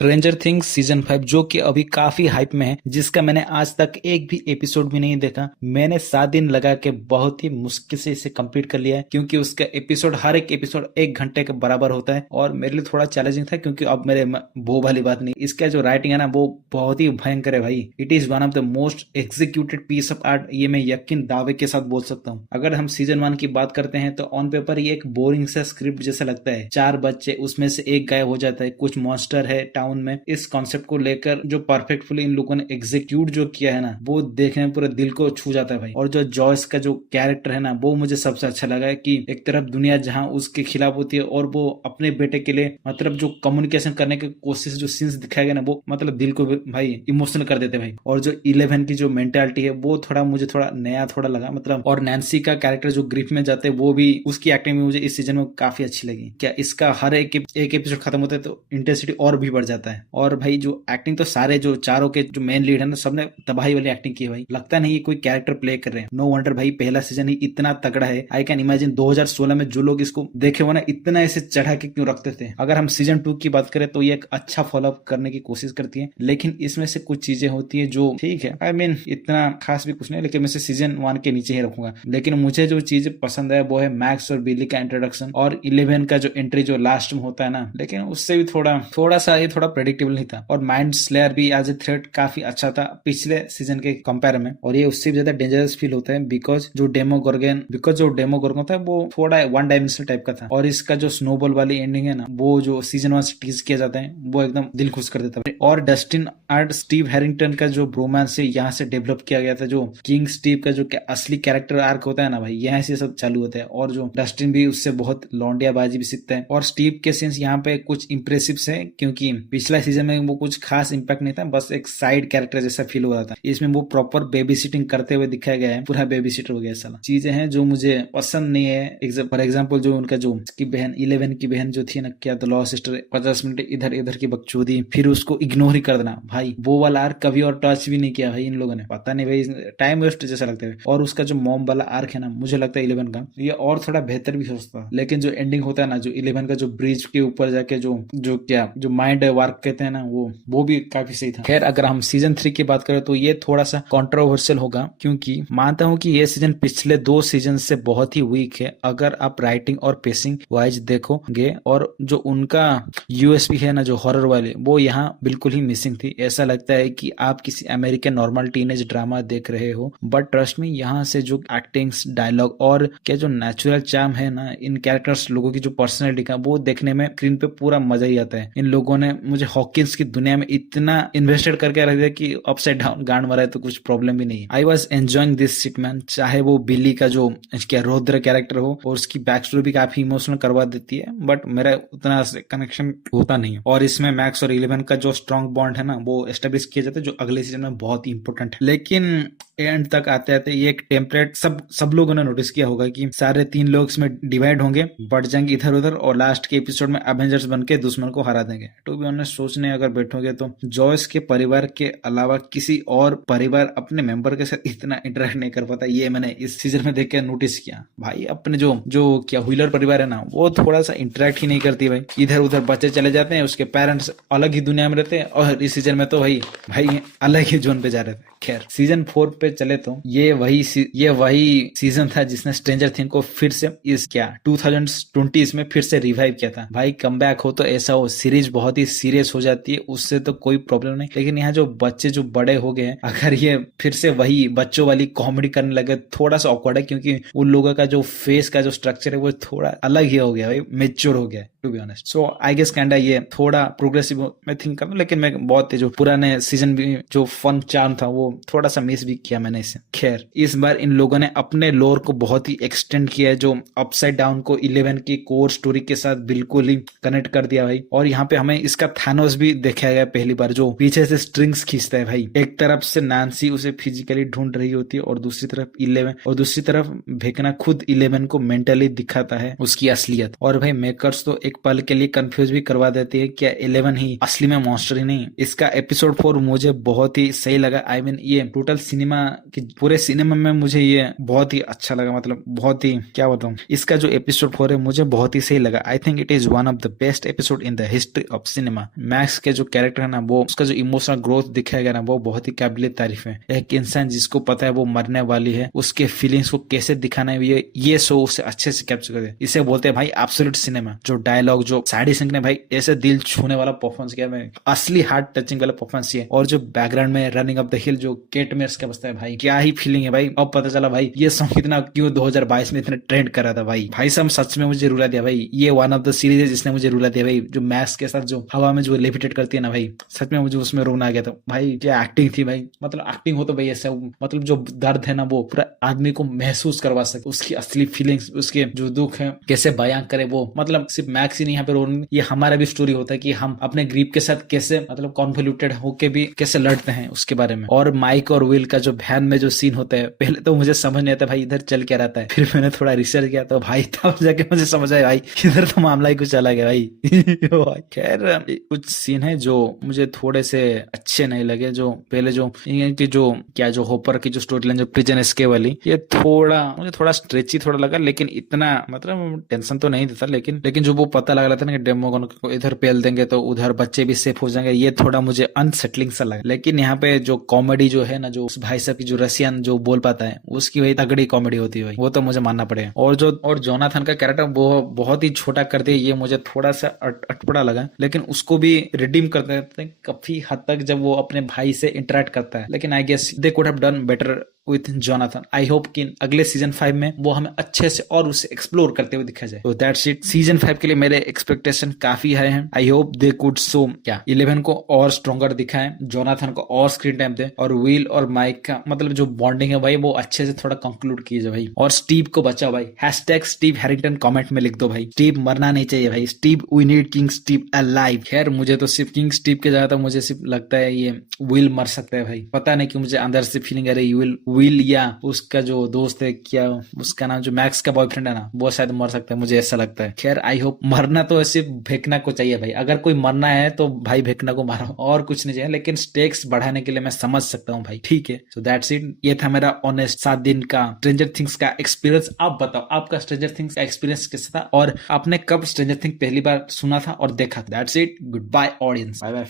Stranger things season 5 जो कि अभी काफी हाइप में है, जिसका मैंने आज तक एक भी एपिसोड भी नहीं देखा। मैंने 7 दिन लगा के बहुत ही मुश्किल से इसे कंप्लीट कर लिया है, क्योंकि उसका एपिसोड हर एक एपिसोड 1 घंटे के बराबर होता है और मेरे लिए थोड़ा चैलेंजिंग था, क्योंकि अब मेरे वो वाली बात नहीं। इसका जो राइटिंग है ना वो बहुत ही भयंकर है भाई। It is one of the most executed piece of art, ये मैं यकीन दावे के साथ बोल सकता हूँ। अगर हम सीजन 1 की बात करते हैं तो ऑन पेपर ये एक बोरिंग सा स्क्रिप्ट जैसा लगता है। 4 बच्चे, उसमें से एक गायब हो जाता है, कुछ मॉन्स्टर है टाउन में। इस कॉन्सेप्ट को लेकर जो परफेक्टफुली इन लोगों ने एग्जीक्यूट जो किया है ना, वो देखने में पूरे दिल को छू जाता है भाई। और जो जॉयस का जो कैरेक्टर है ना, वो मुझे सबसे अच्छा लगा है कि एक तरफ दुनिया जहां उसके खिलाफ होती है और वो अपने बेटे के लिए मतलब जो कम्युनिकेशन करने की कोशिश, जो सीन्स दिखाया गया ना, वो मतलब दिल को भाई इमोशनल कर देते भाई। और जो 11 की जो मेंटालिटी है वो थोड़ा मुझे थोड़ा नया थोड़ा लगा मतलब। और नैन्सी का कैरेक्टर जो ग्रिफ में जाते हैं, वो भी उसकी एक्टिंग में मुझे इस सीजन में काफी अच्छी लगी। क्या इसका हर एक एपिसोड खत्म होता है तो इंटेंसिटी और भी बढ़ जाता है। और भाई जो एक्टिंग तो सारे जो चारों के जो मेन लीड है ना, सबने तबाही वाली एक्टिंग की है भाई। लगता नहीं कोई कैरेक्टर प्ले कर रहे हैं। नो वंडर भाई पहला सीजन ही इतना तगड़ा है। आई कैन इमेजिन 2016 में जो लोग इसको देखे हो ना, इतना ऐसे चढ़ा के क्यों रखते थे। अगर हम सीजन 2 की बात करें तो ये एक अच्छा फॉलोअप करने की कोशिश करती है, लेकिन इसमें से कुछ चीजें होती है जो ठीक है, आई मीन इतना खास भी कुछ नहीं, लेकिन मैं सीजन 1 के नीचे ही रखूंगा। लेकिन मुझे जो चीज पसंद है वो है मैक्स और बिली का इंट्रोडक्शन और 11 का जो एंट्री जो लास्ट में होता है ना, लेकिन उससे भी थोड़ा सा ये थोड़ा प्रेडिक्टेबल नहीं था। और माइंड स्लेयर भी एज ए थ्रेट काफी अच्छा था पिछले सीजन के कंपेयर में, और ये उससे भी ज्यादा डेंजरस फील होता है बिकॉज जो डेमोगोर्गन था वो थोड़ा वन डायमेंशनल टाइप का था। और इसका जो स्नोबॉल वाली एंडिंग है ना, वो जो सीजन 1 से टीज किया जाता है, वो एकदम दिल खुश कर देता है। और डस्टिन और स्टीव हैरिंगटन का जो ब्रोमांस है यहाँ से डेवलप किया गया था। जो किंग स्टीव का जो असली कैरेक्टर आर्क होता है ना भाई, यहाँ से सब चालू होता है। और जो डस्टिन भी उससे बहुत लौंडियाबाजी भी सीखता है। और स्टीव के सीन्स यहाँ पे कुछ इंप्रेसिव है, क्योंकि पिछला सीजन में वो कुछ खास इंपैक्ट नहीं था, बस एक साइड कैरेक्टर जैसा फील हो रहा था। इसमें वो प्रॉपर बेबी सिटिंग करते हुए दिखाया गया है, पूरा बेबी सिटर हो गया। साला चीजें हैं जो मुझे पसंद नहीं है। फॉर एग्जाम्पल जो उनका जो उसकी बहन 11 की बहन जो थी ना, क्या तो लॉ सिस्टर 50 मिनट इधर इधर की बकचोदी, फिर उसको इग्नोर ही कर देना भाई। वो वाला आर्क कभी और टच भी नहीं किया भाई इन लोगों ने, पता नहीं भाई, टाइम वेस्ट जैसा लगता है। और उसका जो मॉम वाला आर्क है ना, मुझे लगता है 11 का ये और थोड़ा बेहतर भी हो सकता है। लेकिन जो एंडिंग होता है ना, जो 11 का जो ब्रिज के ऊपर जाके जो माइंड वर्क कहते हैं ना, वो भी काफी सही था। खैर अगर हम सीजन 3 की बात करें तो ये थोड़ा सा कंट्रोवर्शियल होगा, क्योंकि मानता हूं कि ये सीजन पिछले 2 सीजन से बहुत ही वीक है अगर आप राइटिंग और पेसिंग वाइज देखोगे। और जो उनका यूएसपी है ना, जो हॉरर वाले, वो यहाँ बिल्कुल ही मिसिंग थी। ऐसा लगता है कि आप किसी अमेरिकन नॉर्मल टीनेज ड्रामा देख रहे हो। बट ट्रस्ट में यहाँ से जो एक्टिंग्स, डायलॉग और क्या जो नेचुरल चार्म है ना इन कैरेक्टर्स, लोगों की जो पर्सनैलिटी का, वो देखने में स्क्रीन पे पूरा मजा ही आता है। इन लोगों ने मुझे हॉकिंस की दुनिया में इतना इन्वेस्टेड करके रख दिया कि अपसाइड डाउन गांड मरा है तो कुछ प्रॉब्लम भी नहीं। I was enjoying this shit man. चाहे वो बिली का जो क्या रौद्र कैरेक्टर हो, और उसकी बैक स्टोरी भी काफी इमोशनल करवा देती है, बट मेरा उतना कनेक्शन होता नहीं है। और इसमें मैक्स और 11 का जो स्ट्रॉन्ग बॉन्ड है ना, वो एस्टेब्लिश किया जाता है, जो अगले सीजन में बहुत ही इंपॉर्टेंट है। लेकिन एंड तक आते आते ये एक टेम्पलेट सब लोगों ने नोटिस किया होगा कि सारे 3 लोग इसमें डिवाइड होंगे, बढ़ जाएंगे इधर उधर, और लास्ट के एपिसोड में एवेंजर्स बन के दुश्मन को हरा देंगे। टू बी ऑनेस्ट सोचने अगर बैठोगे तो जॉयस के परिवार के अलावा किसी और परिवार अपने मेंबर के साथ इतना इंटरेक्ट नहीं कर पाता। ये मैंने इस सीजन में देख के नोटिस किया भाई। अपने जो क्या व्हीलर परिवार है ना, वो थोड़ा सा इंटरेक्ट ही नहीं करती भाई। इधर उधर बच्चे चले जाते हैं, उसके पेरेंट्स अलग ही दुनिया में रहते हैं, और इस सीजन में तो भाई अलग ही जोन पे जा रहे थे। खैर सीजन 4 पे चले तो ये वही सीजन था जिसने स्ट्रेंजर थिंग को फिर से 2020 में फिर से रिवाइव किया था भाई। कमबैक हो तो ऐसा हो, सीरीज बहुत ही सीरियस हो जाती है, उससे तो कोई प्रॉब्लम नहीं। लेकिन यहाँ जो बच्चे जो बड़े हो गए हैं, अगर ये फिर से वही बच्चों वाली कॉमेडी करने लगे, थोड़ा सा ऑकवर्ड है, क्योंकि उन लोगों का जो फेस का जो स्ट्रक्चर है वो थोड़ा अलग ही हो गया भाई, मेच्योर हो गया to be honest. So I guess kinda ये थोड़ा प्रोग्रेसिव मैं थिंक कर, लेकिन मैं बहुत जो पुराने सीजन भी जो फन चार्म था वो थोड़ा सा मिस भी किया मैंने इसे। खैर इस बार इन लोगों ने अपने लोर को बहुत ही एक्सटेंड किया है, जो अपसाइड डाउन को 11 की कोर स्टोरी के साथ बिल्कुल ही कनेक्ट कर दिया भाई। और यहाँ पे हमें इसका थानोस भी देखा गया पहली बार, जो पीछे से स्ट्रिंग्स खींचता है भाई। एक तरफ से नैन्सी उसे फिजिकली ढूंढ रही होती है, और दूसरी तरफ 11, और दूसरी तरफ भेकना खुद 11 को मेंटली दिखाता है उसकी असलियत। और भाई मेकर्स तो एक पल के लिए कंफ्यूज भी करवा देती है क्या 11 ही असली में मॉन्स्टर ही नहीं। इसका एपिसोड 4 मुझे बहुत ही सही लगा। आई मीन ये टोटल सिनेमा की पूरे सिनेमा में मुझे ये बहुत ही अच्छा लगा, मतलब बहुत ही क्या बताऊं। इसका जो एपिसोड 4 है मुझे बहुत ही सही लगा। I think it is one of the best episode in the history of cinema. Max के जो कैरेक्टर है ना, वो उसका जो इमोशनल ग्रोथ दिखाया गया ना, वो बहुत ही काबिल तारीफ है। एक इंसान जिसको पता है वो मरने वाली है, उसके फीलिंग्स को कैसे दिखाना है ये शो उसे अच्छे से कैप्चर कर दे। इसे बोलते हैं भाई एब्सोल्यूट सिनेमा। जो डायलॉग, जो साइडी सिंह ने भाई ऐसे दिल छूने वाला परफॉर्मेंस किया, मैं असली हार्ट टचिंग वाला परफॉर्मेंस किया। और जो बैकग्राउंड में रनिंग अप द हिल जो केट मेयर्स का बजता है भाई, क्या ही फीलिंग है भाई। अब पता चला भाई ये सॉन्ग इतना क्यों 2022 में इतना ट्रेंड कर रहा था भाई साहब सच में मुझे रुला दिया भाई। ये वन ऑफ द सीरीज है जिसने मुझे रुला दिया भाई। जो मैक्स के साथ जो हवा में जो लेविटेट करती है ना भाई, सच में मुझे उसमें रोना आ गया था भाई। क्या एक्टिंग थी भाई, मतलब एक्टिंग हो तो भाई ऐसा, मतलब जो दर्द है ना वो पूरा आदमी को महसूस करवा सके, उसकी असली फीलिंग्स, उसके जो दुख है कैसे बयां करे वो। मतलब सिर्फ मैक्स ही नहीं यहाँ पे रोल, ये हमारा भी स्टोरी होता है कि हम अपने ग्रीप के साथ कैसे मतलब कॉन्वोल्यूटेड होके भी कैसे लड़ते हैं उसके बारे में। और माइक और विल का जो वैन में जो सीन होता है, पहले तो मुझे समझ नहीं आता भाई इधर चल क्या रहता है, फिर मैंने थोड़ा रिसर्च किया तो भाई तब जाके मुझे समझ आया भाई इधर तो मामला ही कुछ अलग है भाई। खैर कुछ सीन है जो मुझे थोड़े से अच्छे नहीं लगे। जो पहले जो क्या जो होपर की जो स्टोरी लाइन जो प्रिजन एस्केप वाली, ये मुझे थोड़ा स्ट्रेची थोड़ा लगा, लेकिन इतना मतलब टेंशन तो नहीं देता। लेकिन जो वो पता लग रहा था ना कि डेमोगन को इधर पेल देंगे तो उधर बच्चे भी सेफ हो जाएंगे, ये थोड़ा मुझे अनसेटलिंग सा लगा। लेकिन यहाँ पे जो कॉमेडी जो है ना, जो उस भाई साहब की जो रसियन जो बोल पाता है उसकी वही तगड़ी कॉमेडी होती है भाई, वो तो मुझे मानना पड़ेगा। और जोनाथन का कैरेक्टर वो बहुत ही छोटा कर दिया, ये मुझे थोड़ा सा अटपटा लगा। लेकिन उसको भी रिडीम कर देते हैं काफी हद तक जब वो अपने भाई से इंटरेक्ट करता है। लेकिन I guess they could have done better with Jonathan. I hope कि अगले सीजन 5 में वो हमें अच्छे से और उसे एक्सप्लोर करते हुए दिखा जाए। तो दैट्स इट। सीजन 5 के लिए मेरे एक्सपेक्टेशन काफी हाई हैं। I hope they could show क्या 11 को और स्ट्रॉन्गर दिखाएं, जोनाथन को और स्क्रीन टाइम दे, और विल और माइक का मतलब जो बॉन्डिंग है भाई वो अच्छे से थोड़ा कंक्लूड कीजिए भाई। और स्टीव को बचाओ भाई, #स्टीव हैरिंगटन कमेंट में लिख दो भाई। स्टीव मरना नहीं चाहिए भाई, Steve we need king Steve alive. खैर मुझे तो सिर्फ किंग स्टीव के ज्यादा मुझे सिर्फ लगता है ये विल मर सकता है भाई। पता नहीं क्यों मुझे अंदर से फीलिंग आ रही है विल या उसका जो दोस्त है, क्या उसका नाम जो मैक्स का बॉयफ्रेंड है ना, वो शायद मर सकता है, मुझे ऐसा लगता है। खैर आई होप। मरना तो सिर्फ भेकना को चाहिए भाई, अगर कोई मरना है तो भाई भेकना को मारो और कुछ नहीं चाहिए। लेकिन स्टेक्स बढ़ाने के लिए मैं समझ सकता हूँ भाई, ठीक है। So that's it. ये था मेरा ऑनेस्ट 7 दिन का स्ट्रेंजर थिंग्स का एक्सपीरियंस। आप बताओ आपका स्ट्रेंजर थिंग्स का एक्सपीरियंस कैसा था, और आपने कब स्ट्रेंजर थिंग्स पहली बार सुना था और देखा था। That's it. Goodbye audience, bye bye.